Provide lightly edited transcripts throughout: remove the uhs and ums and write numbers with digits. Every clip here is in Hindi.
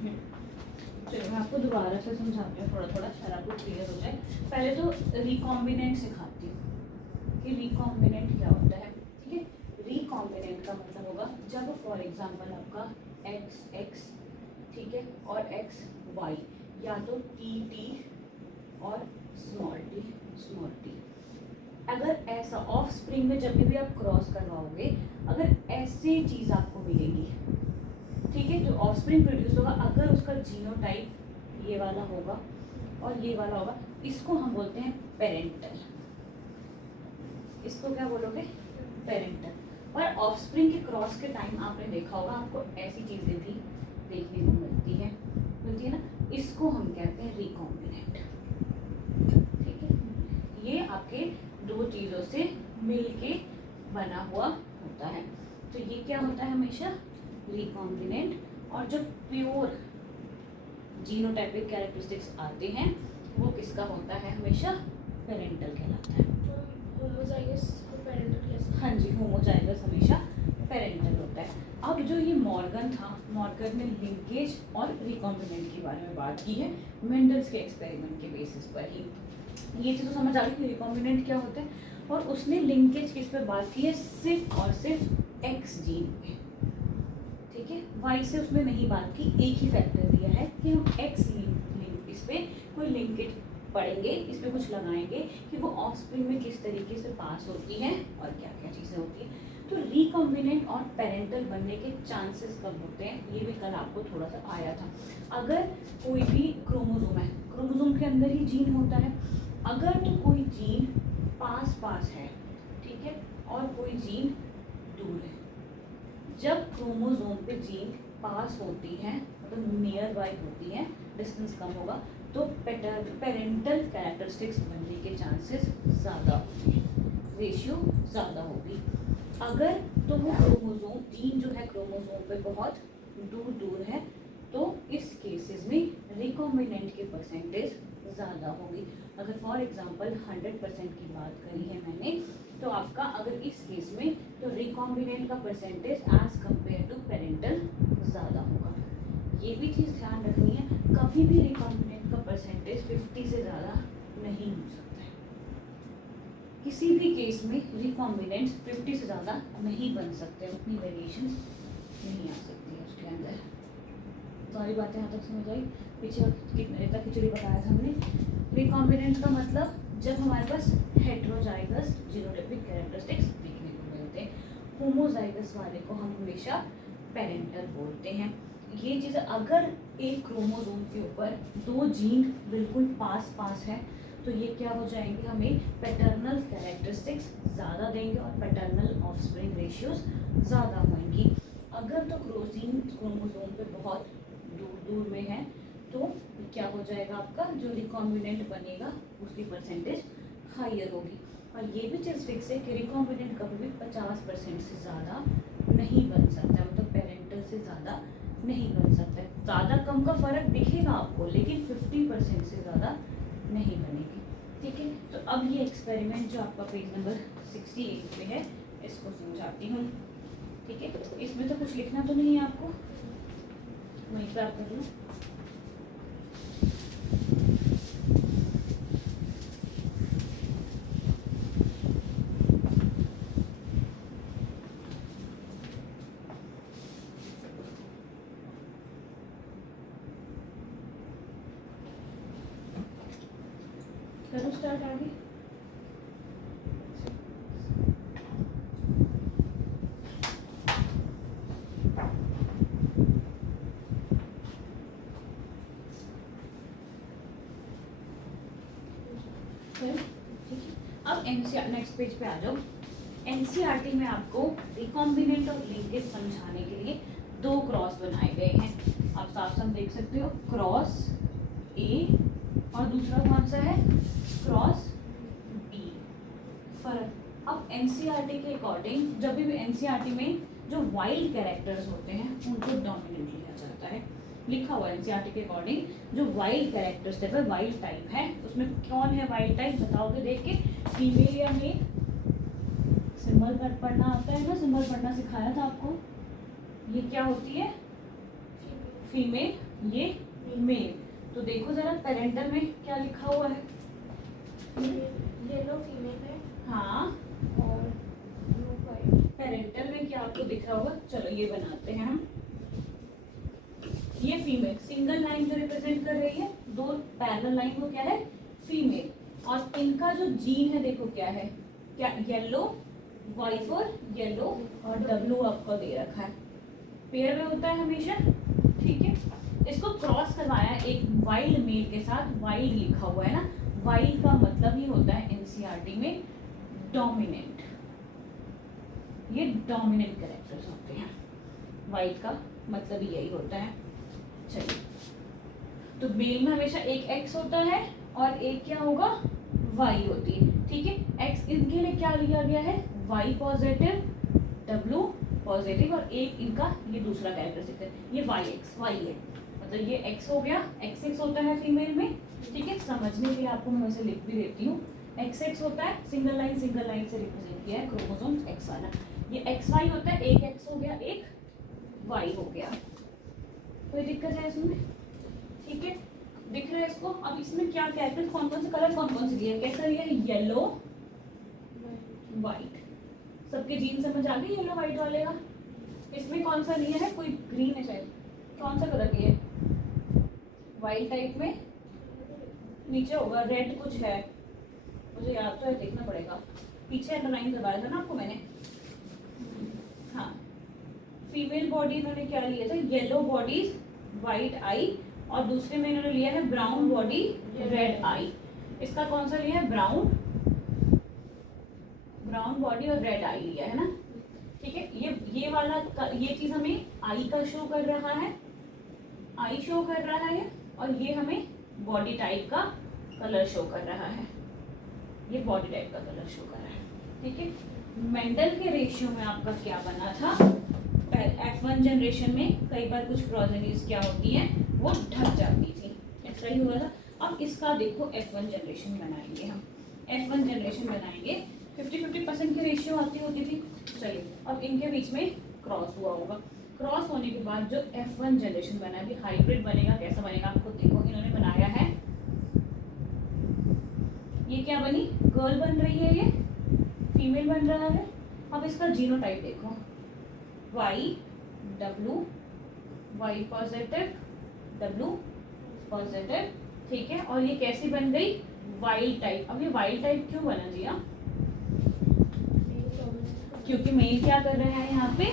चलो मैं आपको दोबारा से समझाती हूँ थोड़ा थोड़ा, शायद आपको क्लियर हो जाए। पहले तो रिकॉम्बिनेंट सिखाती हूँ कि रिकॉम्बिनेंट क्या होता है। ठीक है, रिकॉम्बिनेंट का मतलब होगा जब फॉर एग्जांपल आपका एक्स एक्स, ठीक है, और एक्स वाई, या तो टी टी और स्मॉल टी। अगर ऐसा ऑफ स्प्रिंग में जब भी आप क्रॉस करवाओगे, अगर ऐसी चीज़ आपको मिलेगी, ठीक है, जो ऑफस्प्रिंग प्रोड्यूस होगा, अगर उसका जीनोटाइप ये वाला होगा और ये वाला होगा, इसको हम बोलते हैं पेरेंटल। इसको क्या बोलोगे? पेरेंटल। और ऑफस्प्रिंग के क्रॉस के टाइम आपने देखा होगा, आपको ऐसी चीजें भी देखने को मिलती है ना, इसको हम कहते हैं रिकॉम्बिनेंट। ठीक है, ये आपके दो चीजों से मिलके बना हुआ होता है, तो ये क्या होता है हमेशा? रिकॉम्बिनेंट। और जो प्योर जीनोटाइपिक कैरेक्टरिस्टिक्स आते हैं वो किसका होता है? हमेशा पेरेंटल कहलाता है। होमोजाइगस और पेरेंटल कैसे? हाँ जी, होमोजाइगस हमेशा पेरेंटल होता है। अब जो ये मॉर्गन था, मॉर्गन ने लिंकेज और रिकॉम्बिनेंट के बारे में बात की है मेंडल्स के एक्सपेरिमेंट के बेसिस पर ही। ये चीज़ तो समझ आ गई कि रिकॉम्बिनेंट क्या होता है, और उसने लिंकेज किस पे बात की है? सिर्फ और सिर्फ एक्स जीन पे। ठीक है, वाई से उसने नहीं बात की, एक ही फैक्टर दिया है कि हम एक्स लिंक इस पे कोई लिंकेज पढ़ेंगे, इस पे कुछ लगाएंगे कि वो ऑफस्प्रिंग में किस तरीके से पास होती है और क्या क्या चीज़ें होती हैं। तो रिकॉम्बिनेंट और पेरेंटल बनने के चांसेस कब होते हैं, ये भी कल आपको थोड़ा सा आया था। अगर कोई भी क्रोमोसोम है, क्रोमोसोम के अंदर ही जीन होता है, अगर तो कोई जीन पास पास है, ठीक है, और कोई जीन दूर है। जब क्रोमोसोम पे जीन पास होती है, मतलब नियर बाय होती है, डिस्टेंस कम होगा, तो पेरेंटल कैरेक्टरिस्टिक्स बनने के चांसेस ज़्यादा होते हैं, रेशियो ज़्यादा होगी। अगर तो वो क्रोमोसोम जीन जो है क्रोमोसोम पे बहुत दूर दूर है, तो इस केसेस में रिकॉम्बिनेंट की परसेंटेज ज़्यादा होगी। अगर फॉर एग्जांपल 100% की बात करी है मैंने, तो आपका अगर इस केस में तो रिकॉम्बिनेंट का percentage as compare to parental ज़्यादा होगा। ये भी चीज़ ध्यान रखनी है, कभी भी रिकॉम्बिनेंट का परसेंटेज 50 से ज़्यादा नहीं हो सकता है। किसी भी केस में रिकॉम्बिनेंट्स 50 से ज़्यादा नहीं बन सकते, उतनी वेरिएशंस नहीं आ सकती है उसके अंदर। सारी बातें यहाँ तक समझ आई? पीछे कितने तक खिचड़ी बताया था हमने। रिकॉम्बिनेंट का मतलब जब हमारे पास हेट्रोजाइगस जीनोटाइपिक कैरेक्टरिस्टिक्स देखने को मिलते हैं। होमोजाइगस वाले को हम हमेशा पेरेंटल बोलते हैं। ये चीज़, अगर एक क्रोमोसोम के ऊपर दो जीन बिल्कुल पास पास है, तो ये क्या हो जाएंगे? हमें पैटर्नल कैरेक्टरिस्टिक्स ज़्यादा देंगे और पैटर्नल ऑफस्प्रिंग रेशियोज ज़्यादा होंगी। अगर तो क्रोमोसोम पे बहुत दूर दूर में है, तो क्या हो जाएगा? आपका जो रिकॉम्बिनेंट बनेगा उसकी परसेंटेज हाइयर होगी। और ये भी चीज़ फिक्स है कि रिकॉम्बिनेंट कभी भी 50% से ज़्यादा नहीं बन सकता, मतलब पेरेंटल से ज़्यादा नहीं बन सकता है। ज़्यादा कम का फ़र्क दिखेगा आपको, लेकिन 50% से ज़्यादा नहीं बनेगी। ठीक है, तो अब ये एक्सपेरिमेंट जो आपका पेज नंबर 68 पे है, इसको समझाती हूँ। ठीक है, इसमें तो कुछ लिखना तो नहीं है आपको, वहीं पर आप कर लो। करो स्टार्ट आगे। अब एनसीआर नेक्स्ट पेज पे आ जाओ। एनसीईआरटी में आपको रिकॉम्बिनेंट और लिंकेज समझाने के लिए दो क्रॉस बनाए गए हैं। आप साफ साफ देख सकते हो, क्रॉस ए और दूसरा कौन सा है? Cross B. फर्क अब एनसीईआरटी के अकॉर्डिंग, जब भी एनसीईआरटी में जो वाइल्ड कैरेक्टर्स होते हैं उनको डोमिनेंट लिया जाता है। लिखा हुआ एनसीईआरटी के अकॉर्डिंग जो वाइल्ड कैरेक्टर्स है, वाइल्ड टाइप है, उसमें कौन है वाइल्ड टाइप? बताओगे देख के, फीमेल या मेल? सिंबल पढ़ना आता है ना, सिंबल पढ़ना सिखाया था आपको। ये क्या होती है? फीमेल ये मेल। तो देखो जरा पेरेंटल में क्या लिखा हुआ है। येलो फीमेल है हाँ, और ब्लू वाइट। पेरेंटल में क्या आपको दिख रहा होगा, चलो ये बनाते हैं हम। ये फीमेल सिंगल लाइन जो रिप्रेजेंट कर रही है, दो पैरेलल लाइन, वो क्या है, फीमेल। और इनका जो जीन है देखो क्या है, क्या येलो, वाई फॉर येलो और डब्ल्यू आपको दे रखा है, पेयर में होता है हमेशा। ठीक है, इसको क्रॉस करवाया है एक वाइल्ड मेल के साथ, वाइल्ड लिखा हुआ है ना, वाइल्ड का मतलब ही होता है एनसीईआरटी में डोमिनेंट, ये डोमिनेंट कैरेक्टर्स होते हैं, वाइल्ड का मतलब यही होता है। चलिए, तो मेल में हमेशा एक एक्स होता है और एक क्या होगा, वाई होती है। ठीक है, एक्स इनके लिए क्या लिया गया है, वाई पॉजिटिव, डब्ल्यू पॉजिटिव, और एक इनका ये दूसरा कैरेक्टरिस्टिक है, ये वाई एक्स, वाई है, मतलब ये एक्स हो गया, एक्स एक्स होता है फीमेल में। ठीक है, समझने के लिए आपको मैं वैसे लिख भी देती हूँ, एक्स एक्स होता है, सिंगल लाइन से रिप्रेजेंट किया है क्रोमोसोम्स एक्स वाला। ये एक्स वाई होता है, एक एक्स हो गया, एक वाई हो गया, कोई दिक्कत है इसमें? ठीक है, दिख रहा है इसको। अब इसमें क्या कैरेक्टर, कौन कौन से कलर, कौन कौन से दिए, कैसा लिया है, येलो वाइट, सबके जीन समझ आ गए येलो वाइट वाले का। इसमें कौन सा लिया है, कोई ग्रीन है शायद, कौन सा कलर लिया है, वाइट टाइप में नीचे होगा, रेड कुछ है, मुझे याद तो है, देखना पड़ेगा, पीछे अंडरलाइन करवाया था ना आपको मैंने। हाँ, फीमेल बॉडी इन्होंने क्या लिया था, येलो बॉडीज वाइट आई, और दूसरे में इन्होंने लिया है ब्राउन बॉडी रेड आई। इसका कौन सा लिया है, ब्राउन बॉडी और रेड आई लिया है ना। ठीक है, ये वाला ये चीज हमें आई का शो कर रहा है, आई शो कर रहा है, और ये हमें बॉडी टाइप का कलर शो कर रहा है, ये बॉडी टाइप का कलर शो कर रहा है। ठीक है, मेंडल के रेशियो में आपका क्या बना था, F1 जनरेशन में कई बार कुछ प्रोजेनीज क्या होती हैं, वो ढक जाती थी, ऐसा ही हुआ था। अब इसका देखो F1 जनरेशन बनाएंगे हम, F1 जनरेशन बनाएंगे, 50-50% की रेशियो आती होती थी। चलिए, अब इनके बीच में क्रॉस हुआ होगा, क्रॉस होने के बाद जो F1 जनरेशन बना है, हाइब्रिड बनेगा, कैसा बनेगा आपको देखो, इन्होंने बनाया है, ये क्या बनी, गर्ल बन रही है, ये फीमेल बन रहा है। अब इसका जीनोटाइप देखो, Y W, Y positive W positive. ठीक है, और ये कैसी बन गई, वाइल्ड टाइप। अब ये वाइल्ड टाइप क्यों बना जी, क्योंकि मेल क्या कर रहा है यहाँ पे,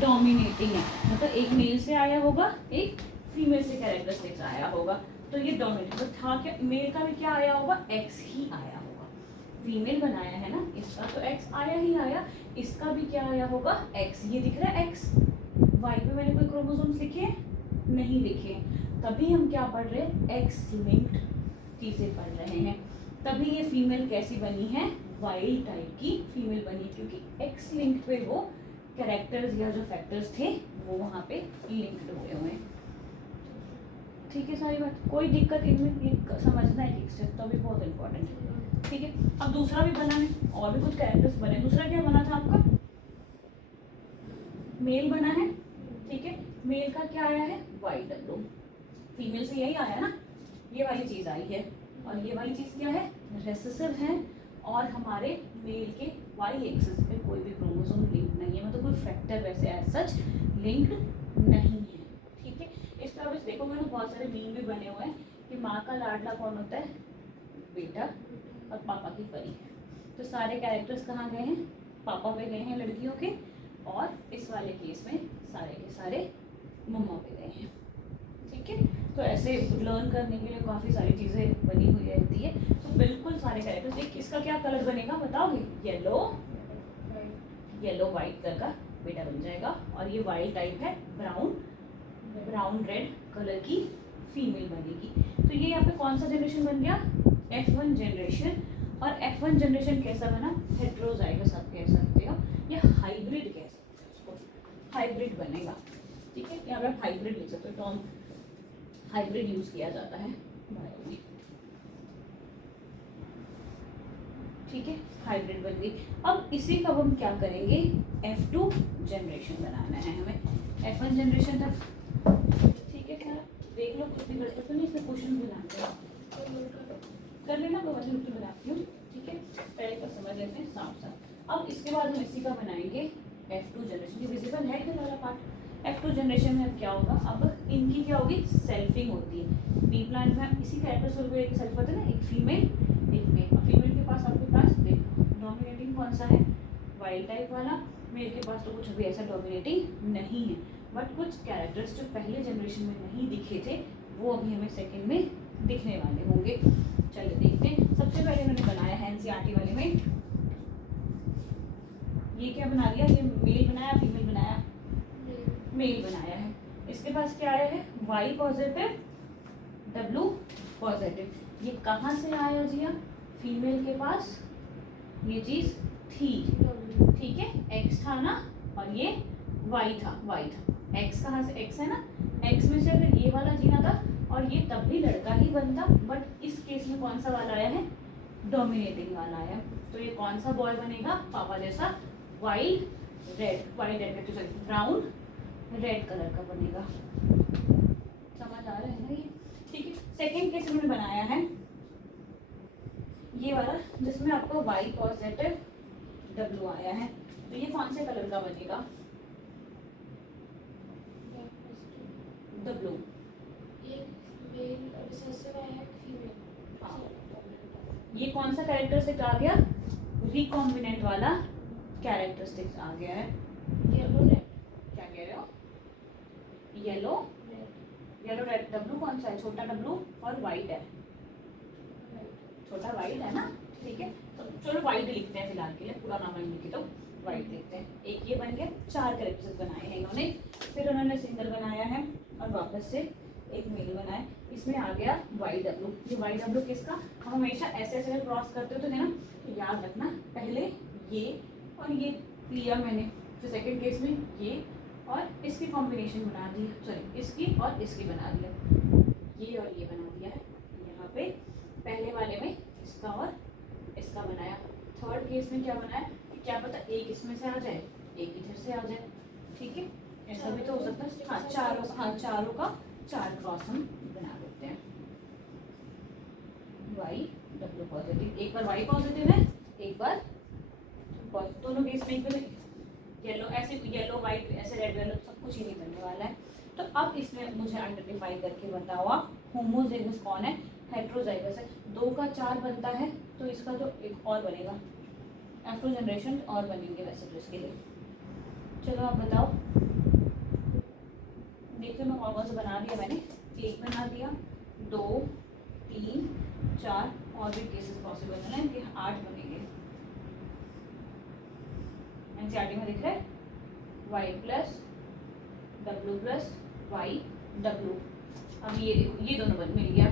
डोमिनेटिंग है, मतलब एक मेल से आया होगा, एक फीमेल से कैरेक्टरिस्टिक्स आया होगा, तो ये डोमिनेटिंग। तो था क्या, मेल का भी क्या आया होगा, एक्स ही आया होगा, फीमेल बनाया है ना इसका, तो एक्स आया ही आया, इसका भी क्या आया होगा, एक्स। ये दिख रहा है एक्स, वाई पे मैंने कोई क्रोमोसोम्स लिखे नहीं लिखे, तभी हम क्या पढ़ रहे हैं, एक्स लिंक्ड चीजें पढ़ रहे हैं। तभी ये फीमेल कैसी बनी है, वाइल्ड टाइप की फीमेल बनी, क्योंकि एक्स लिंक्ड पे वो कैरेक्टर्स या जो फैक्टर्स थे वो वहाँ पे लिंक्ड हुए हुए हैं। ठीक है, सारी बात, कोई दिक्कत इनमें, समझना है ठीक से, तो भी बहुत इंपॉर्टेंट है। ठीक है, अब दूसरा भी बना है, और भी कुछ कैरेक्टर्स बने। दूसरा क्या बना था आपका, मेल बना है। ठीक है, मेल का क्या आया है, वाई डब्ल्यू, फीमेल से यही आया ना, ये वाली चीज आई है, और ये वाली चीज क्या है, रेसेसिव है, और हमारे मेल के वाई एक्सिस पे कोई भी क्रोमोसोम लिंक नहीं है, मतलब कोई फैक्टर वैसे एज सच लिंक्ड नहीं है। ठीक है, इस तरह से देखोगे ना, बहुत सारे मीम भी बने हुए हैं कि माँ का लाडला कौन होता है, बेटा, और पापा की परी। तो सारे कैरेक्टर्स कहाँ गए हैं, पापा पे गए हैं लड़कियों के, और इस वाले केस में सारे के सारे मम्मा पे गए हैं। ठीक है, तो ऐसे लर्न करने के लिए काफ़ी सारी चीज़ें बनी हुई रहती है। तो बिल्कुल सारे कैरेक्टर्स, देख इसका क्या कलर बनेगा बताओगे, येलो वाइट कलर का बेटा बन जाएगा, और ये वाइल्ड टाइप है, ब्राउन रेड कलर की फीमेल बनेगी। तो ये यहाँ पे कौन सा जनरेशन बन गया, F1 जनरेशन। और F1 जनरेशन कैसा बना, हेट्रोजाइगस आप कह सकते हो, या हाइब्रिड कह सकते हो उसको, हाइब्रिड बनेगा। ठीक है, यहाँ पे आप हाइब्रिड लिख सकते हो, टर्म हाइब्रिड यूज किया जाता है बायो में। ठीक है, हाइब्रिड बन गई। अब इसी का हम क्या करेंगे, F2 जनरेशन बनाना है हमें, F1 जनरेशन तक। ठीक है, क्या देख तो नहीं, इसमें क्वेश्चन बनाते हैं, तो नोट करो। कर लेना, कोई बात नहीं, रुक के बनाती हूँ, ठीक है। पहले का समझ लेते हैं साफ साफ। अब इसके बाद हम इसी का बनाएंगे F2 जनरेशन। ये विजिबल है इधर वाला पार्ट। F2 जनरेशन में अब क्या होगा, अब इनकी क्या होगी, सेल्फिंग होती है। बी प्लांट में हम इसी कैरेक्टर्स को एक सेल्फ होता है ना, एक फीमेल एक मेल। फीमेल के पास आपके पास देखो डोमिनेटिंग कौन सा है, वाइल्ड टाइप वाला। मेल के पास तो कुछ भी ऐसा डोमिनेटिंग नहीं है, बट कुछ कैरेक्टर्स जो पहले जनरेशन में नहीं दिखे थे वो अभी हमें सेकेंड में दिखने वाले होंगे। चलिए देखते हैं। सबसे पहले मैंने बनाया है एनसीईआरटी वाले में, ये क्या बना दिया, ये मेल बनाया, फीमेल बनाया, मेल बनाया है। इसके पास क्या आया है, वाई पॉजिटिव डब्लू पॉजिटिव। ये कहाँ से आया जिया, फीमेल के पास ये चीज थी, ठीक है, एक्स था ना, और ये वाई था, वाई था। एक्स कहाँ से, एक्स है ना, एक्स में से अगर ये वाला जीना था और ये तब भी लड़का ही बनता, बट इस केस में कौन सा वाला आया है, डोमिनेटिंग वाला आया। तो ये कौन सा बॉय बनेगा, पापा जैसा wild red, wild red sorry brown red colour का बनेगा। समझ आ रहा है ना ये, ठीक है। सेकेंड केस में बनाया है ये वाला, जिसमें आपको वाई पॉजिटिव डब्लू आया है। तो ये कौन से कलर का बनेगा, डब्लू। एक मेल और रिसेसिव है, फीमेल। हाँ, ये कौन सा कैरेक्टरिस्टिक आ गया, रिकॉम्बिनेंट वाला कैरेक्टरिस्टिक्स आ गया है। येलो नेट, क्या कह रहे हो, येलो येलो रेड। डब्लू कौन सा है, छोटा डब्लू और वाइट है, छोटा वाइट है ना, ठीक है। तो चलो वाइट लिखते हैं फिलहाल के लिए, पूरा नाम नहीं लिखे तो वाइट लिखते हैं। एक ये बन गया, 4 कैरेक्टर्स बनाए हैं इन्होंने। फिर उन्होंने सिंगल बनाया है और वापस से एक मेल बनाया। इसमें आ गया वाई डब्लू। ये वाई डब्लू किसका, हम हमेशा ऐसे ऐसे क्रॉस करते होते थे ना, तो याद रखना पहले ये और ये लिया मैंने, फिर सेकेंड केस में ये और इसकी कॉम्बिनेशन बना दी, सॉरी इसकी और इसकी बना दिया, ये और ये बना दिया है यहाँ पे। पहले वाले में इसका और इसका बनाया। थर्ड केस में क्या बनाया, कि क्या पता एक इसमें से आ जाए, एक इधर से आ जाए, ठीक है, ऐसा भी तो हो सकता है। हाँ चारों का 4 क्रॉस हम बना देते हैं। वाई डब्ल्यू पॉजिटिव, एक बार वाई पॉजिटिव है, एक बार दोनों केस में एक बार येलो, ऐसे येलो वाइट ऐसे रेड येलो सब कुछ ही नहीं बनने वाला है। तो अब इसमें मुझे आइडेंटिफाई करके बताओ आप, होमोजेगस कौन है, हेट्रोजाइगस है। 2 का 4 बनता है, तो इसका तो एक और बनेगा, F2 जनरेशन और बनेंगे वैसे तो इसके लिए। चलो आप बताओ, देखो मैं कौन कौन सा बना दिया मैंने, 1 बना दिया, 2 3 4 और भी केसेस पॉसिबल है कि 8 बनेंगे। एनसीईआरटी में दिख रहा है Y plus W plus Y W. अब ये देखो ये दोनों बन मिल गया,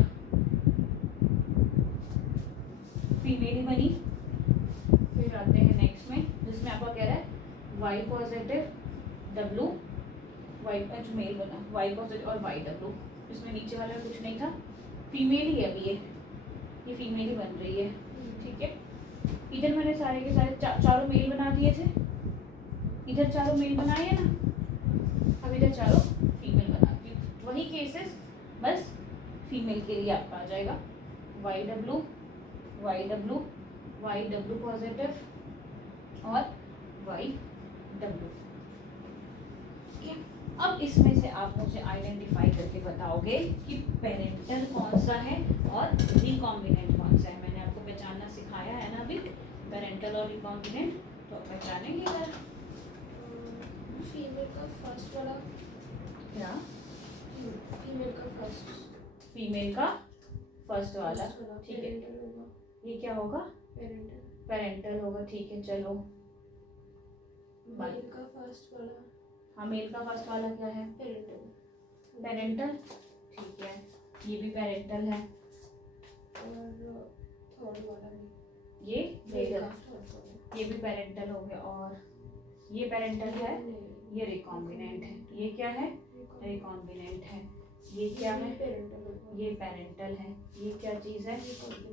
फीमेल ही बनी। फिर आते हैं नेक्स्ट में, जिसमें आपका कह रहा है वाई पॉजिटिव डब्ल्यू, वाई जो मेल बना वाई पॉजिटिव और वाई डब्ल्यू। इसमें नीचे वाला कुछ नहीं था, फीमेल ही है अभी ये फीमेल ही बन रही है, ठीक है। इधर मैंने सारे के सारे चारों मेल बना दिए थे, इधर चारों मेल बनाए हैं ना, अब इधर चारों फीमेल बनाती हूँ। वही केसेस बस फीमेल के लिए आपका आ जाएगा, वाई डब्ल्यू पॉजिटिव और वाई डब्ल्यू। अब इसमें से आप मुझे आइडेंटिफाई करके बताओगे कि पेरेंटल कौन सा है और रिकॉम्बिनेंट कौन सा है। मैंने आपको पहचानना सिखाया है ना अभी, पेरेंटल और रिकॉम्बिनेंट, तो पहचानेंगे यार। फीमेल का फर्स्ट वाला, क्या, फीमेल का फर्स्ट, फीमेल का फर्स्ट वाला, ठीक है। पेरेंटल होगा, ये क्या होगा, पेरेंटल होगा, ठीक है। चलो मेल का फर्स्ट वाला, हाँ मेल का फर्स्ट वाला क्या है, पेरेंटल, ठीक है, ये भी पेरेंटल है। और थर्ड वाला भी, ये मेल लेगा, का थर्ड वाला, ये भी पेरेंटल हो गया। और ये पेरेंटल है, ये रिकॉम्बिनेंट है। ये क्या है, रिकॉम्बिनेंट है। ये क्या है, ये पेरेंटल है। ये क्या चीज़ है,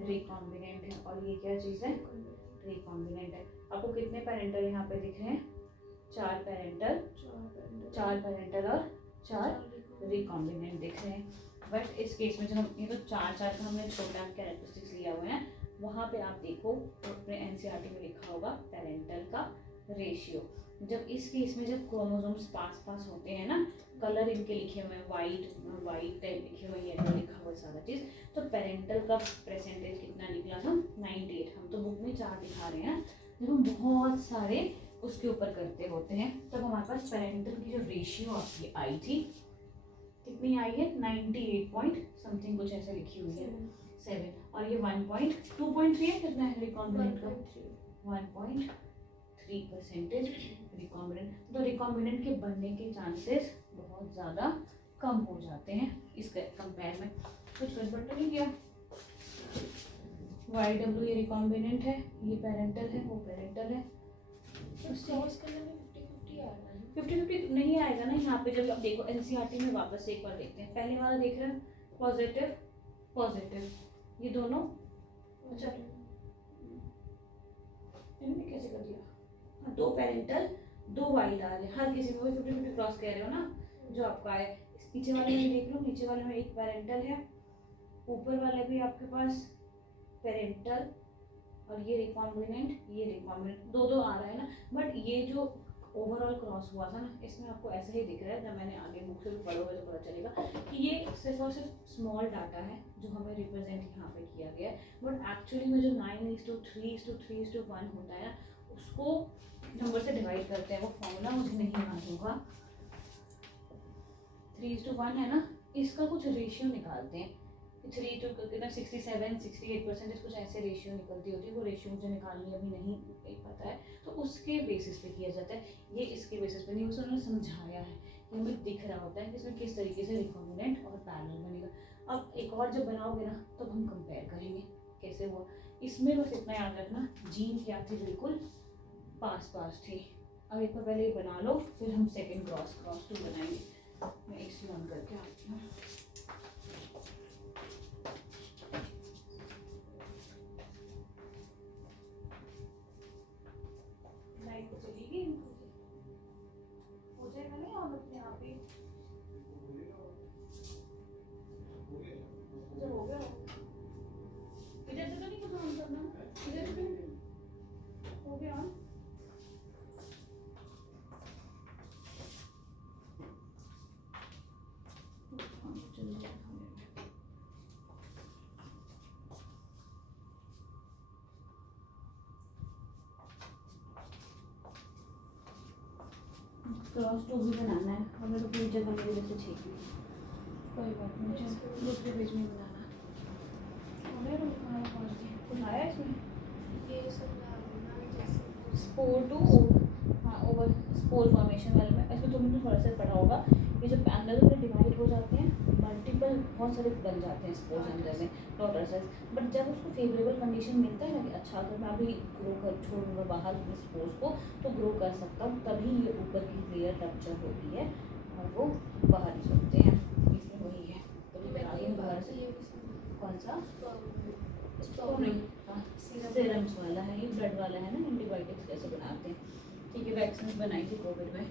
रिकॉम्बिनेंट है। और ये क्या चीज़ है, रिकॉम्बिनेंट है। आपको कितने पेरेंटल यहाँ पे दिख रहे हैं, 4 पेरेंटल और 4 रिकॉम्बिनेंट दिख रहे हैं। बट इस केस में जब हम ये तो चार चार का हमने छोटा कैरेक्टरिस्टिक्स लिया हुआ है, वहाँ पे आप देखो अपने एनसीईआरटी में लिखा होगा पेरेंटल का रेशियो। जब इस केस में जब क्रोमोसोम्स पास पास होते हैं ना, कलर इनके लिखे हुए हैं वाइट टाइप लिखे हुए हैं, येलो लिखा हुआ है सारा चीज़, तो पेरेंटल का परसेंटेज कितना निकला था 98। हम तो बुक में 4 दिखा रहे हैं, जब हम बहुत सारे उसके ऊपर करते होते हैं तब हमारे पास पेरेंटल की जो रेशियो आपकी आई थी कितनी आई है 98 पॉइंट समथिंग कुछ ऐसे लिखी हुई है 7, और ये 1.2.3 है, कितना है रिकॉम्बिनेंट का 1.3% रिकॉम्बिनेंट। तो रिकॉम्बिनेंट के बनने के चांसेस बहुत ज़्यादा कम हो जाते हैं इसके कंपेयर में। कुछ गड़बड़ तो नहीं किया? YW ये रिकॉम्बिनेंट है, ये पेरेंटल है, वो पेरेंटल है। क्रॉस करने में 50-50 आ रहा है। 50-50 नहीं आएगा ना यहाँ पे। जब आप देखो एनसीईआरटी में वापस से एक बार देखते हैं, पहले वाला देख रहे हैं पॉजिटिव पॉजिटिव, ये दोनों अच्छा इन्होंने कैसे कर दिया? हाँ, 2 पेरेंटल 2 वाइड आ रहे हैं, हर किसी में वही 50-50 क्रॉस कह रहे हो ना जो आपका है। नीचे वाले में देख लो, नीचे वाले में एक पेरेंटल है, ऊपर वाले भी आपके पास पेरेंटल, और ये रिकॉम्बिनेंट 2-2 आ रहा है ना। बट ये जो ओवरऑल क्रॉस हुआ था ना, इसमें आपको ऐसा ही दिख रहा है, जब मैंने आगे बुक से भी पढ़ोगे तो पता चलेगा कि ये सिर्फ और सिर्फ स्मॉल डाटा है जो हमें रिप्रेजेंट यहाँ पे किया गया है। बट एक्चुअली में जो 9:3:3:1 होता है ना, उसको नंबर से डिवाइड करते हैं, वो फॉर्मूला मुझे नहीं याद होगा। 3:1 है ना, इसका कुछ रेशियो निकालते हैं, 67-68% कुछ ऐसे रेशियो निकलती होती है, वो रेशियो मुझे निकालनी अभी नहीं पता है, तो उसके बेसिस पे किया जाता है। ये इसके बेसिस पे नहीं, उसने समझाया है कि हमें दिख रहा होता है कि इसमें किस तरीके से रिकॉम्बिनेंट और पैरेलल बनेगा। अब एक और जब बनाओगे ना तब हम कंपेयर करेंगे कैसे हुआ। इसमें बस इतना याद रखना, जीन क्या थी, बिल्कुल पास पास थी। अब एक बार पहले ये बना लो, फिर हम सेकेंड क्रॉस 2 बनाएंगे। मैं AC ऑन करके आती हूँ। लाइट चली गई, हो जाएगा नहीं आप अपने आप ही, जब हो गया इधर से तो नहीं कुछ ऑन करना, इधर से हो गया ऑन। क्रॉस 2 भी बनाना है, हमें तो पूरी जगह मेरे जैसे चाहिए, कोई बात नहीं, चलो दूसरे पेज में बनाना। हमें तो हमारा पहुँच गया, कुछ आया इसमें ये सब डालना जैसे स्पोर टू, हाँ ओवर स्पोर फॉर्मेशन वाले में इसमें तुमने थोड़ा सा पढ़ा होगा, ये जब अंदर में डिवाइड हो जाते हैं, मल्टीपल बहुत सारे बन जाते हैं स्पोर्स अंदर में, डॉटर सेल्स। बट जब उसको फेवरेबल कंडीशन मिलता है ना कि अच्छा अगर मैं अभी ग्रो कर छोड़ूंगा बाहर अपने स्पोर्स को तो ग्रो कर सकता हूँ, तभी ये ऊपर की लेयर रप्चर होती है और वो बाहर निकलते हैं। इसमें वही है, तो मैं बना दूँ बाहर से। कौन सा? सीरम्स वाला है, ये ब्लड वाला है ना, एंटीबायोटिक्स कैसे बनाते हैं। ठीक है, वैक्सीन बनाई थी कोविड में।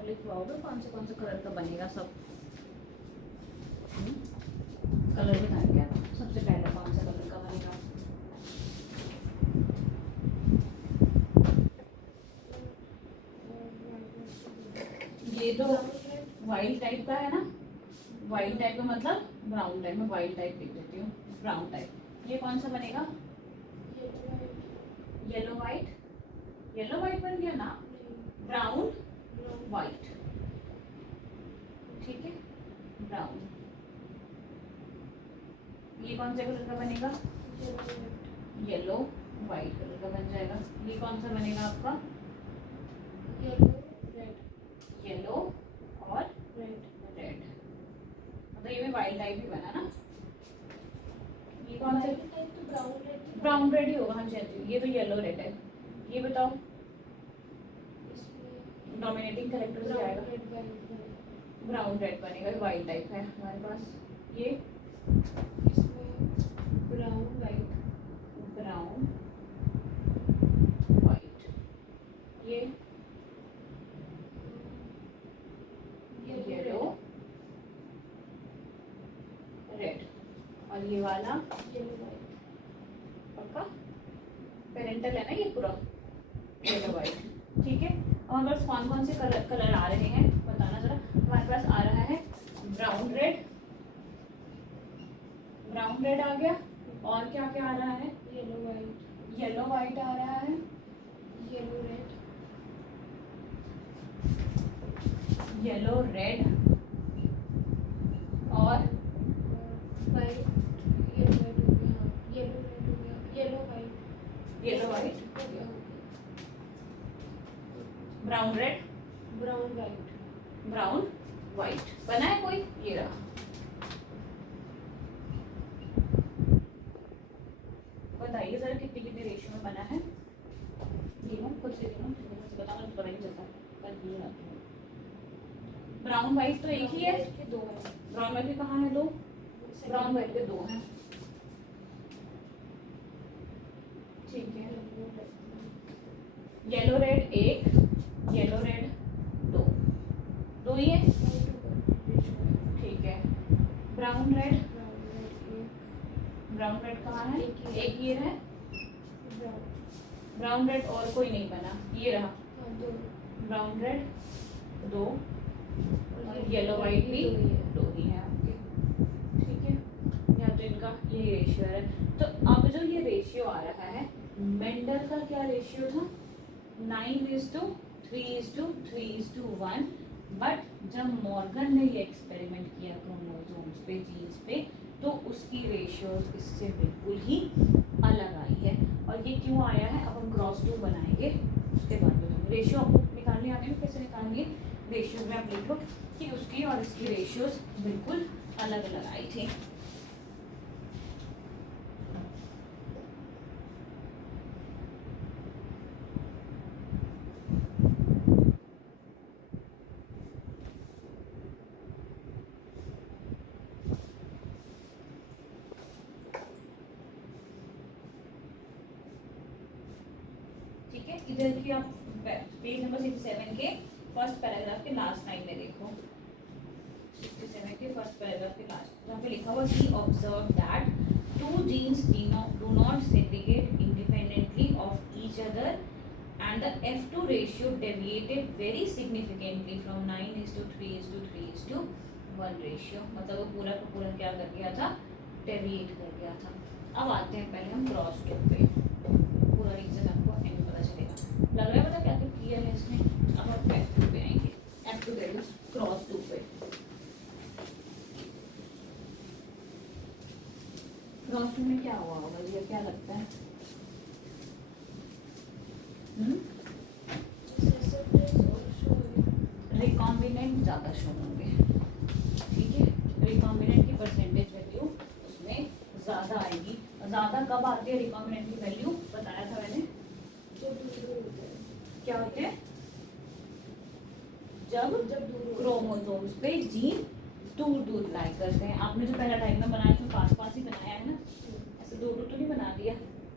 कलर लिखवाओगे, कौन से कलर का बनेगा सब? कलर बताएंगे आप। सबसे पहले कौन सा कलर का बनेगा? ये तो वाइल्ड टाइप का है ना, वाइल्ड टाइप का मतलब ब्राउन टाइप में, वाइल्ड टाइप लिख देती हूँ, ब्राउन टाइप। ये कौन सा बनेगा? येलो वाइट, येलो वाइट बन गया ना, ब्राउन वाइट, ठीक है, ब्राउन। ये कौन से कलर का बनेगा? येलो वाइट कलर का बन जाएगा। ये कौन सा बनेगा आपका? येलो और रेड, मतलब ये भी वाइल्ड टाइप ही बना ना। ये कौन से? ब्राउन रेड ही होगा। हाँ जी, ये तो येलो रेड है। ये बताओ, डोमिनेटिंग कैरेक्टर से आएगा, ब्राउन रेड बनेगा, वाइल्ड टाइप है हमारे पास। ये ब्राउन वाइट, ये येलो रेड, और ये वाला पक्का पेरेंटल है ना ये पूरा, येलो वाइट, ठीक है। और हमारे पास कौन कौन से कलर आ रहे हैं बताना जरा। हमारे पास आ रहा है ब्राउन रेड, आ गया, और क्या क्या आ रहा है? येलो वाइट आ रहा है, येलो रेड और yellow white, brown red, brown white बना है कोई? ये रहा। बताइए जरा कितनी कितनी रेशियो में बना है? गिनो खुद से, गिनो बताना, तो पता नहीं चलता कंफ्यूजन आती है। ब्राउन वाइट तो एक ही है, ब्राउन वाइट के कहाँ है? दो, ब्राउन वाइट के दो हैं, ठीक है। येलो रेड एक, येलो रेड दो, दो ही है, ठीक है। ब्राउन रेड, कहाँ है? एक ये है ब्राउन रेड, और कोई नहीं बना, ये रहा ब्राउन रेड दो, और येलो वाइट भी दो ही है आपके, ठीक है। या तो इनका ये रेशियो है। तो अब जो ये रेशियो आ रहा है, मेंडल का क्या रेशियो था? 9:3:3:1। बट जब मॉर्गन ने ये एक्सपेरिमेंट किया क्रोमोसोम्स पे, जीन्स पे, तो उसकी रेशियोज इससे बिल्कुल ही अलग आई है। और ये क्यों आया है अब हम क्रॉस टू बनाएंगे, उसके बाद बताऊँगी। रेशियो आपको निकालने आने में कैसे निकालेंगे? रेशियो में आप लिख लो कि उसकी और इसकी रेशियोज बिल्कुल अलग अलग आई थी। इधर की आप पेज नंबर 67 के फर्स्ट पैराग्राफ के लास्ट लाइन में देखो, 67 के फर्स्ट पैराग्राफ के लास्ट, जहाँ पे लिखा हुआ he observed that two genes do not segregate independently of each other and the F2 ratio deviated very significantly from 9:3:3:1 ratio। मतलब वो पूरा का पूरा क्या कर गया था? डेविएट कर गया था। अब आते हैं पहले हम क्रॉस टू पे, पूरा रीजन आपको एंड में पता चलेगा। लग रहा है पता क्या क्या किया है इसने। अब हम F2 पे आएंगे, F2 करेगा क्रॉस टू पे। क्रॉस टू में क्या हुआ होगा जी, क्या लगता है? रिकॉम्बिनेंट ज़्यादा शो होंगे, ठीक है। रिकॉम्बिनेंट की परसेंटेज वैल्यू उसमें ज़्यादा आएगी। ज़्यादा कब आती है रिकॉम्बिनेंट की वैल्यू? बताया था मैंने, क्या होते हैं? जब क्रोमोसोम्स पे जीन दूर दूर लाई करते हैं। आपने जो पहला डायग्राम बनाया उसमें पास पास ही बनाया है ना, ऐसे दूर दूर तो नहीं बना दिया।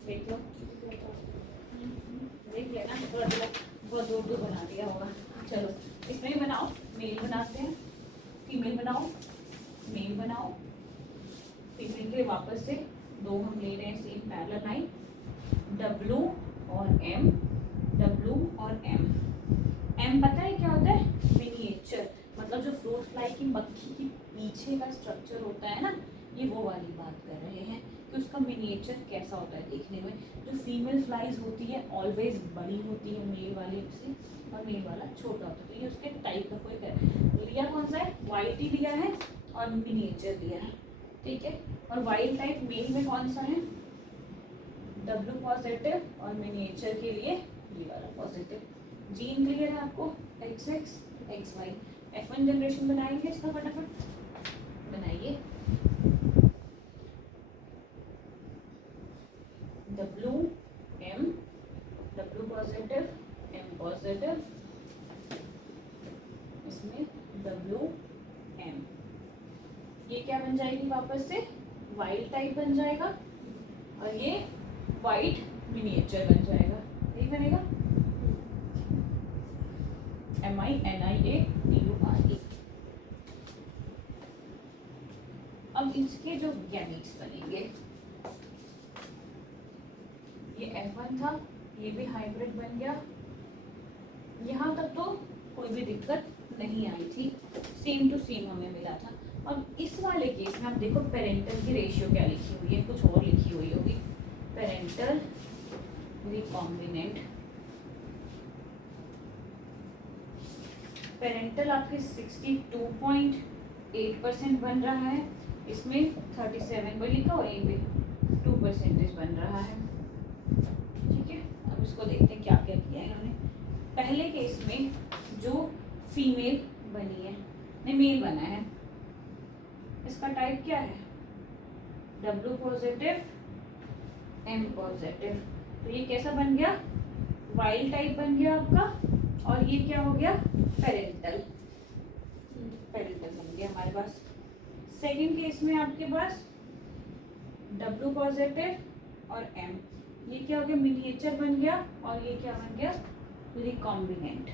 देख लो, देख लेना, बहुत दूर दूर बना दिया होगा। चलो इसमें भी बनाओ, मेल बनाते हैं, फीमेल बनाओ, मेल बनाओ। फीमेल के लिए वापस से दो हम ले रहे हैं सेम पैरेलल लाइन, W और M, W और M। M पता है क्या होता है? मिनिएचर, मतलब जो फ्रूट फ्लाई की मक्खी की पीछे का स्ट्रक्चर होता है ना, ये वो वाली बात कर रहे हैं कि उसका मिनिएचर कैसा होता है देखने में। जो फीमेल फ्लाइज होती है ऑलवेज बड़ी होती है मेल वाले से, और मेल वाला छोटा होता है। तो ये उसके टाइप का कोई कर लिया, कौन सा है? वाइट ही लिया है और मिनिएचर लिया है, ठीक है। और वाइल्ड टाइप मेल में कौन सा है? W पॉजिटिव, और मिनिएचर के लिए ये वाला पॉजिटिव। जीन क्लियर है आपको? XX, XY। F1 जनरेशन बनाएंगे इसका, फटाफट बनाइए। W M, W positive, M positive, इसमें W M। ये क्या बन जाएगी वापस से? वाइल्ड टाइप बन जाएगा, और ये वाइट मिनिएचर बन जाएगा, यही बनेगा। MINIATURE। अब इसके जो गैमीट्स बनेंगे, ये F1 था, ये भी हाइब्रिड बन गया। यहाँ तक तो कोई भी दिक्कत नहीं आई थी, सेम टू सेम हमें मिला था। अब इस वाले केस में आप देखो पेरेंटल की रेशियो क्या लिखी हुई है, कुछ और लिखी हुई होगी। पेरेंटल रिकॉम्बिनेंट, पेरेंटल आपके 62.8% बन रहा है, इसमें 37 पर लिखा और यहीं पे 2% बन रहा है, ठीक है। अब इसको देखते हैं क्या क्या किया है इन्होंने। पहले केस में जो फीमेल बनी है, नहीं मेल बना है, इसका टाइप क्या है? W positive, M positive. तो ये कैसा बन गया? वाइल्ड टाइप बन गया आपका, और ये क्या हो गया? पेरेंटल, पेरेंटल बन गया हमारे पास। सेकंड केस में आपके पास W पॉजिटिव और M, ये क्या हो गया? मिनिएचर बन गया, और ये क्या बन गया? रिकॉम्बिनेंट,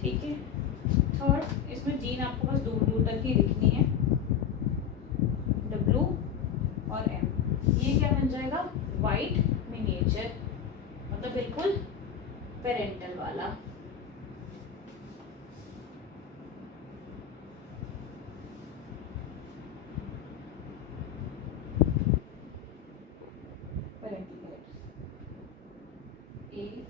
ठीक है। थर्ड, इसमें जीन आपको बस दूर दूर तक ही लिखनी है, W और M। ये क्या बन जाएगा? वाइट मिनिएचर, मतलब बिल्कुल पेरेंटल वाला। पेरेंटल एक,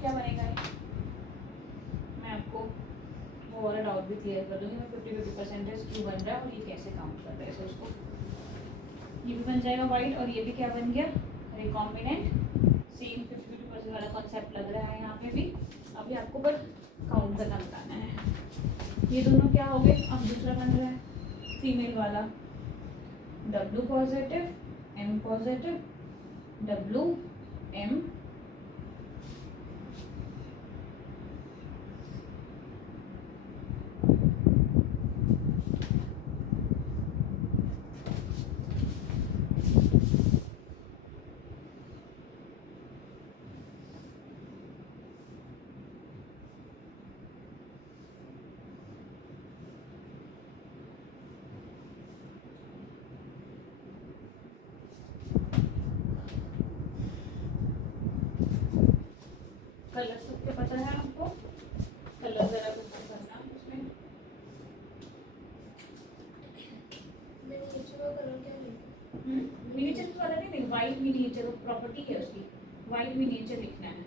क्या बनेगा? मैं आपको वो वाला डाउट भी क्लियर कर दूंगी। मैं 50-50% क्यों बन रहा है और ये कैसे काउंट कर रहे हैं। तो उसको ये भी बन जाएगा वाइट, और ये भी क्या बन गया? रिकॉम्बिनेंट। सेम 50-50% वाला कॉन्सेप्ट लग रहा है यहाँ पे भी। अभी आपको बस काउंट करना बताना है। ये दोनों क्या हो गए? अब दूसरा बन रहा है फीमेल वाला, W positive, M positive, W M, colour सबके पता है आपको? कलर जरा कुछ करना उसमें। मिनिएचर का कलर क्या है? मिनिएचर वाला नहीं, वाइट मिनिएचर प्रॉपर्टी है उसकी, वाइट मिनिएचर लिखना है।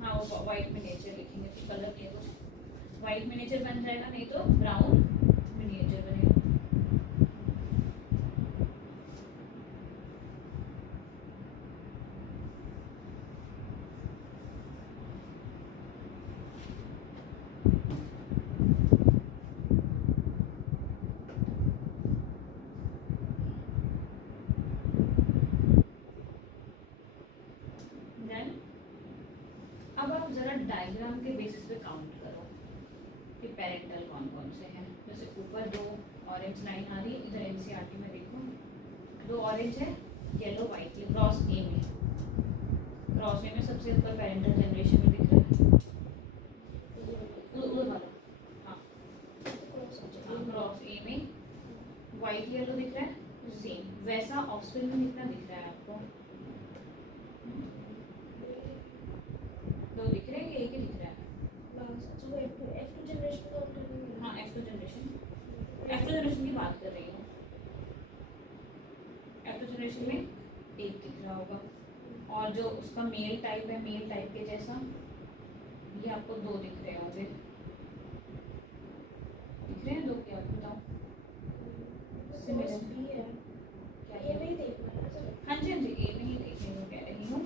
हाँ वो वाइट मिनिएचर लिखेंगे तो कलर नहीं है कुछ, वाइट मिनिएचर बन जाएगा, नहीं तो ब्राउन मिनिएचर बनेगा। अब आप जरा डायग्राम के बेसिस पे काउंट करो कि पेरेंटल कौन कौन से हैं। जैसे ऊपर 2 ऑरेंज लाइन आ रही है, इधर एनसीईआरटी में देखो 2 ऑरेंज है, येलो व्हाइट, ये क्रॉस ए में, क्रॉस ए में सबसे ऊपर पेरेंटल जनरेशन में दिख रहा है उधर वाला, हाँ क्रॉस ए में व्हाइट येलो दिख रहा है, सेम वैसा ऑफस्प्रिंग में कितना दिख रहा है आपको? 2 दिख रहे हैं कि एक ही दिख रहा है? F2 जनरेशन का ऑर्डर नहीं है। हाँ F2 जनरेशन की बात कर रही हूँ। F2 जनरेशन में एक दिख रहा होगा, और जो उसका मेल टाइप है, मेल टाइप के जैसा ये आपको 2 दिख रहे होंगे। दिख रहे हैं 2? क्या बताओ? क्रॉस B है, क्या ये नहीं देखना है सर। हाँ जी हाँ जी, ए में ही देखने को कह रही हूँ।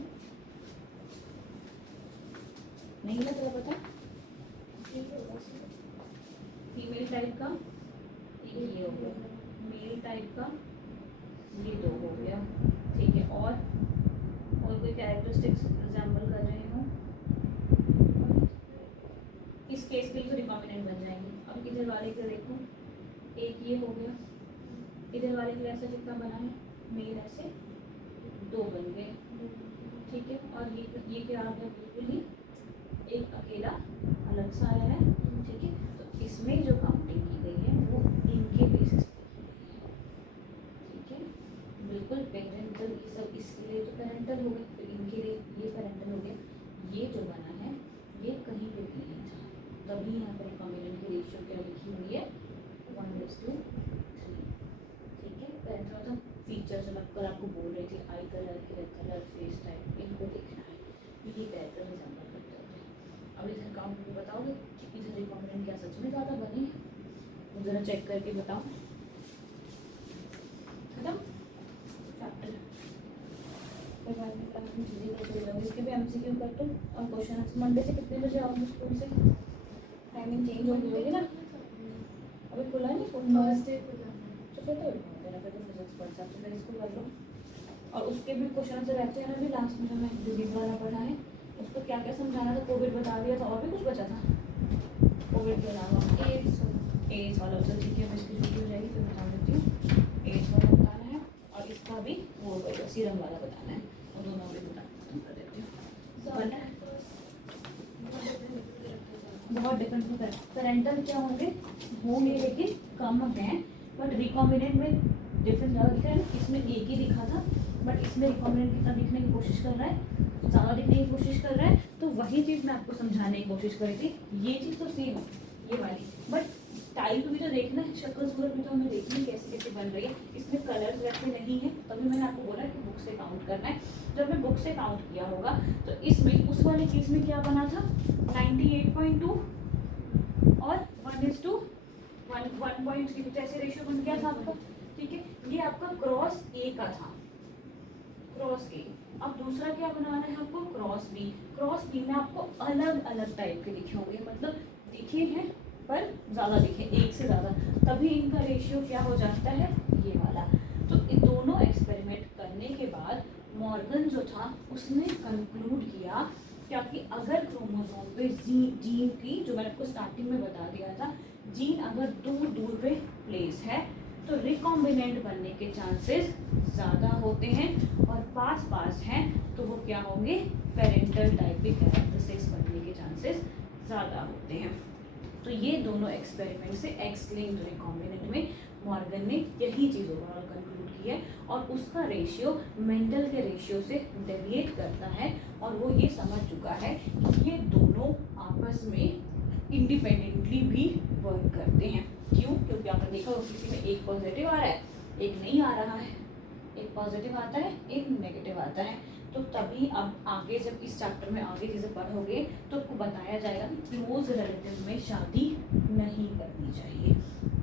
नहीं लग रहा पता? ये होगा सर। फीमेल टाइप का एक ये हो गया, मेल टाइप का ये 2 हो गया, ठीक है। और कोई कैरेक्टरिस्टिक्स रिजेंबल कर रहे हो? इस केस के लिए तो रिकॉम्बिनेंट बन जाएंगे। अब इधर वाले के देखो, एक ये हो गया, इधर वाले के लिए ऐसा कितना बना है, मेल ऐसे 2 बन गए, ठीक है। और ये क्या आ गया, बिल्कुल ही एक अकेला अलग सा आया है, ठीक है। तो इसमें जो काउंटिंग की गई है वो इनके बेसिस पे की गई है, ठीक है। बिल्कुल पेरेंटल, ये सब इसके लिए तो पेरेंटल हो गए, फिर इनके लिए ये पेरेंटल हो गया। ये जो बना है ये कहीं पे भी नहीं था, तभी यहाँ पर रिकॉम्बिनेंट की रेशियो क्या लिखी हुई है, 1:3, ठीक है। पेरेंटल मतलब फीचर जो मैं कल आपको बोल रही थी, eye colour, hair colour, face type, इनको देखना है, ये कैरेक्टर रिजेंबल करते होते हैं। अब इधर काउंट में बताओगे कि इधर रिकॉम्बिनेंट क्या सच में ज़्यादा बने हैं, तो ज़रा चेक करके बताओ। खत्म चैप्टर, फिर बाद में इसके भी एमसीक्यू कर दो। और क्वेश्चन मंडे से कितने बजे आओगे स्कूल से? टाइमिंग चेंज होगी ना, अभी खुला नहीं स्कूल? थर्सडे को जाना है। तो फिर तो फिजिक्स पढ़ सकते, फिर इसको कर लो। और उसके भी क्वेश्चन से रहते हैं ना, अभी लास्ट में जो मैं डिजीज वाला पढ़ा है उसको क्या क्या समझाना था, कोविड बता दिया था, और भी कुछ बचा था कोविड के अलावा? एड्स वाला, चल ठीक है, अब इसकी छुट्टी हो जाएगी फिर बता देती हूँ। एड्स वाला बताना है और इसका भी वो सीरम वाला बताना है, और दोनों भी बता खत्म कर देती हूँ। बहुत डिफरेंट होता है, पेरेंटल क्या होंगे लेकिन कम हैं, बट रिकॉम्बिनेंट में डिफरेंस ज़्यादा दिख रहा है ना। इसमें एक ही दिखा था, बट इसमें रिकॉम्बिनेंट कितना दिखने की कोशिश कर रहा है, ज़्यादा दिखने की कोशिश कर रहा है। तो वही चीज़ मैं आपको समझाने की कोशिश करी थी, ये चीज़ तो सेम है ये वाली, बट टाइप भी तो देखना है, शक्ल सूरत भी तो हमें देखनी है कैसे कैसे बन रही है। इसमें कलर्स वैसे नहीं है, तभी मैंने आपको बोला कि बुक से काउंट करना है। जब मैं बुक से काउंट किया होगा तो इसमें उस वाले केस में क्या बना था, 98.2 और 1:1.3 कुछ ऐसे रेशियो बन गया था आपका, ठीक है। ये आपका क्रॉस ए का था, क्रॉस ए। अब दूसरा क्या बनाना है आपको, क्रॉस बी। क्रॉस बी में आपको अलग अलग टाइप के दिखे होंगे, मतलब दिखे हैं पर ज़्यादा दिखे, एक से ज़्यादा, तभी इनका रेशियो क्या हो जाता है, ये वाला। तो इन दोनों एक्सपेरिमेंट करने के बाद मॉर्गन जो था उसने कंक्लूड किया क्या कि अगर क्रोमोसोम पे जीन की, जो मैंने आपको स्टार्टिंग में बता दिया था, जीन अगर दूर दूर पे प्लेस है तो रिकॉम्बिनेंट बनने के चांसेस ज़्यादा होते हैं, और पास पास हैं तो वो क्या होंगे, पेरेंटल टाइप के कैरेक्टरिस्टिक्स बनने के चांसेस ज़्यादा होते हैं। तो ये दोनों एक्सपेरिमेंट से एक्स लिंक्ड रिकॉम्बिनेंट में मॉर्गन ने यही चीज़ ओवरऑल कंक्लूड की है, और उसका रेशियो मेंडल के रेशियो से डेविएट करता है, और वो ये समझ चुका है कि ये दोनों आपस में इंडिपेंडेंटली भी वर्क करते हैं। क्यों? क्योंकि आपने देखा किसी में एक पॉजिटिव आ रहा है, एक नहीं आ रहा है, एक पॉजिटिव आता है, एक नेगेटिव आता है। तो तभी अब आगे जब इस चैप्टर में आगे चीज़ें पढ़ोगे तो आपको बताया जाएगा कि क्लोज रिलेटिव में शादी नहीं करनी चाहिए,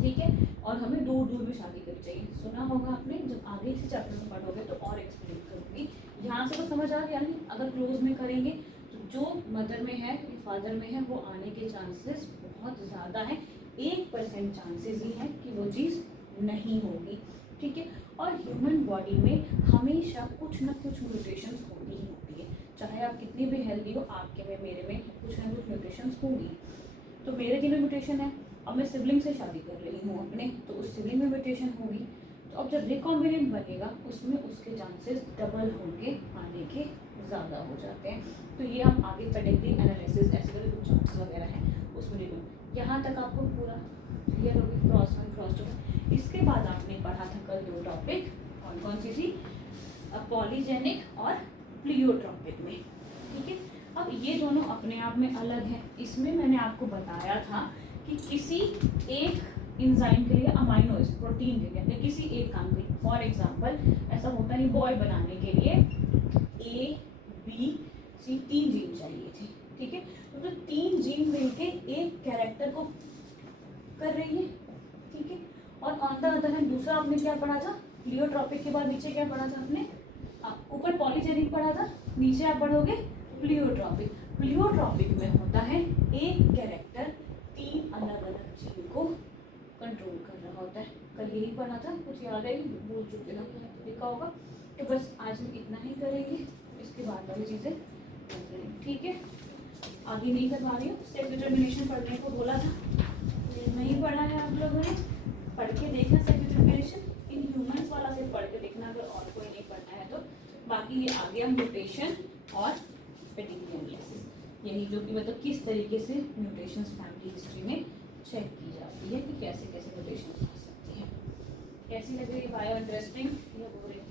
ठीक है। और हमें दूर दूर में शादी करनी चाहिए, सुना होगा आपने। जब आगे इसी चैप्टर में पढ़ोगे तो और एक्सप्लेन करूँगी। यहाँ से तो समझ आ गया नहीं, अगर क्लोज में करेंगे तो जो मदर में है या फादर में है वो आने के चांसेस बहुत ज़्यादा है, 1% चांसेस ही हैं कि वो चीज़ नहीं होगी, ठीक है। और ह्यूमन बॉडी में हमेशा कुछ ना कुछ म्यूटेशंस होती ही होती है, चाहे आप कितनी भी हेल्दी हो, आपके में मेरे में कुछ ना कुछ म्यूटेशंस होंगी। तो मेरे की में म्यूटेशन है, अब मैं सिबलिंग से शादी कर रही हूँ अपने, तो उस सिबलिंग में म्यूटेशन होगी। तो अब जब रिकॉम्बिनेंट बनेगा उसमें उसके चांसेस डबल होंगे आने के, ज़्यादा हो जाते हैं। तो ये हम आगे पेडिग्री एनालिसिस ऐसे करके कुछ चार्ट्स वगैरह हैं उसमें ले लूँ। यहाँ तक आपको पूरा क्लियर हो गया, क्रॉस वन क्रॉस टू। इसके बाद आपने पढ़ा था कल 2 टॉपिक, कौन कौन सी थी, पॉलीजेनिक और प्लियोट्रॉपिक में, ठीक है। अब ये दोनों अपने आप में अलग हैं। इसमें मैंने आपको बताया था कि किसी एक इंजाइम के लिए, अमाइनो एसिड प्रोटीन के लिए, किसी एक काम के लिए, फॉर एग्जांपल ऐसा होता नहीं, बॉय बनाने के लिए A, B, C 3 जीन चाहिए थे, ठीक है। तो 3 जीन मिलके एक कैरेक्टर को कर रही है, ठीक है। और ऑन द अदर हैंड दूसरा आपने क्या पढ़ा था, प्लियोट्रॉपिक के बाद नीचे क्या पढ़ा था आपने, ऊपर पॉलीजेनिक पढ़ा था, नीचे आप पढ़ोगे प्लियोट्रॉपिक। प्लियोट्रॉपिक में होता है एक कैरेक्टर 3 अलग अलग जीन को कंट्रोल कर रहा होता है। कल यही पढ़ा था, कुछ याद है, भूल चुके ना, लिखा होगा। तो बस आज हम इतना ही करेंगे, इसके बाद वाली चीज़ें करेंगे, ठीक है। आगे नहीं करवा रही हूँ, सेल्फ डिटर्मिनेशन पढ़ने को बोला था, नहीं पढ़ा है आप लोगों ने, पढ़ के देखना सेल्फ डिटर्मिनेशन, इन ह्यूमंस वाला सिर्फ पढ़ के देखना, अगर और कोई नहीं पढ़ना है तो। बाकी ये आ गया म्यूटेशन और पेडिग्री एनालिसिस, यही जो कि मतलब किस तरीके से म्यूटेशंस फैमिली हिस्ट्री में चेक की जाती है कि कैसे कैसे म्यूटेशन हो सकती है। कैसी लग रही है, बायो इंटरेस्टिंग या बोरिंग?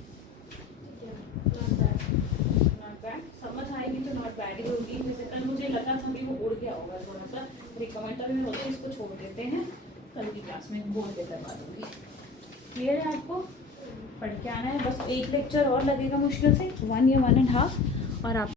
नॉट बैड, समझ आएगी तो नॉट बैड ही होगी। जैसे कल मुझे लगा था कि वो उड़ गया होगा थोड़ा सा, रिकमेंड तो में होते इसको छोड़ देते हैं, कल की क्लास में बोल के करवा दूँगी। क्लियर है आपको? पढ़ के आना है, बस एक लेक्चर और लगेगा मुश्किल से 1 या 1.5, और आप